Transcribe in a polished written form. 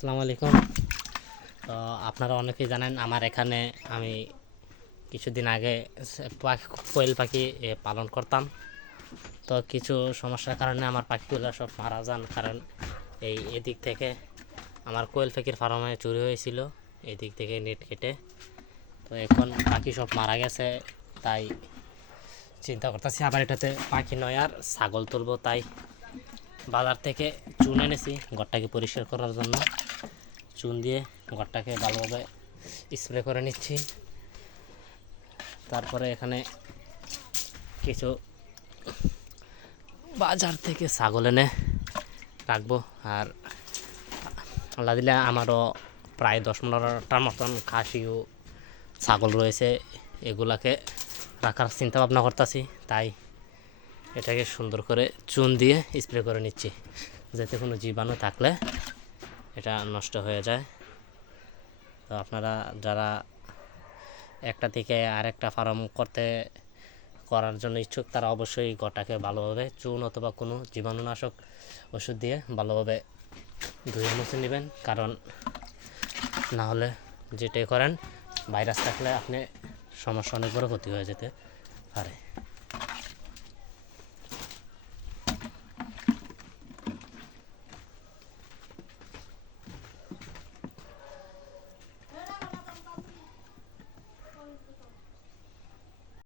আসসালামু আলাইকুম। তো আপনারা অনেকেই জানেন আমার এখানে আমি কিছুদিন আগে কোয়েল পাখি পালন করতাম। তো কিছু সমস্যার কারণে আমার পাখিগুলো সব মারা যান, কারণ এদিক থেকে আমার কোয়েল পাখির ফার্মে চুরি হয়েছিল, এদিক থেকে নেট কেটে। তো এখন পাখি সব মারা গেছে, তাই চিন্তা করতেছি আবার এটাতে পাখি নয় আর ছাগল তুলবো। তাই বাজার থেকে চুন এনেছি ঘরটাকে পরিষ্কার করার জন্য। চুন দিয়ে ঘরটাকে ভালোভাবে স্প্রে করে নিচ্ছি। তারপরে এখানে কিছু বাজার থেকে ছাগল এনে রাখবো। আর আল্লাহ দিলে আমারও প্রায় 10-15টার মতন খাসি ও ছাগল রয়েছে, এগুলাকে রাখার চিন্তা ভাবনা করতেছি। তাই এটাকে সুন্দর করে চুন দিয়ে স্প্রে করে নিচ্ছি, যাতে কোনো জীবাণু থাকলে এটা নষ্ট হয়ে যায়। তো আপনারা যারা একটা থেকে আরেকটা ফার্ম করার জন্য ইচ্ছুক, তারা অবশ্যই ঘরটাকে ভালোভাবে চুন অথবা কোনো জীবাণুনাশক ওষুধ দিয়ে ভালোভাবে ধুয়ে মুছে নেবেন, কারণ না হলে যেটাই করেন ভাইরাস থাকলে আপনি সমস্যা অনেক বড় ক্ষতি হয়ে যেতে পারে।